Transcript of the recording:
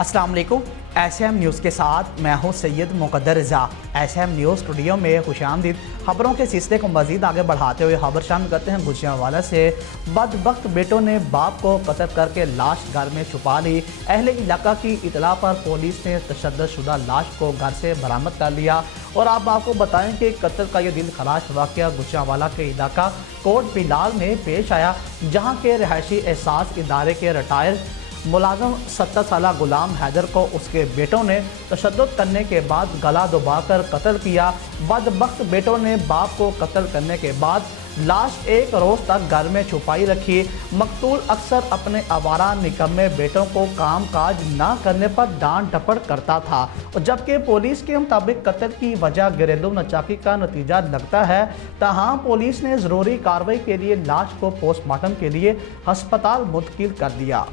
अस्सलाम वालेकुम। SM news के साथ मैं हूं सैयद मुकद्दर रज़ा। एसएम न्यूज़ स्टूडियो में खुशामदीद। खबरों के सिलसिले को मज़ीद आगे बढ़ाते हुए खबर शामिल करते हैं। गुजरांवाला से बदबख्त बेटों ने बाप को कत्ल करके लाश घर में छुपा ली। अहले इलाका की इतला पर पुलिस ने तशद्दुदशुदा लाश को घर से बरामद कर लिया। और आप आपको बताएं कि कत्ल का यह दिल खराश वाक़या गुजरांवाला के इलाका कोट बिलाल में पेश आया, जहाँ के रहायशी एहसास इदारे के रिटायर मुलाजम 70 साला गुलाम हैदर को उसके बेटों ने तशद्दुद करने के बाद गला दबाकर कत्ल किया। बदबख्त बेटों ने बाप को कत्ल करने के बाद लाश एक रोज़ तक घर में छुपाई रखी। मकतूल अक्सर अपने आवारा निकम्मे बेटों को काम काज ना करने पर डांट डपट करता था, जबकि पुलिस के मुताबिक कत्ल की वजह घरेलू नाचाकी का नतीजा लगता है। तहां पुलिस ने ज़रूरी कार्रवाई के लिए लाश को पोस्टमार्टम के लिए अस्पताल मुंतकिल कर दिया।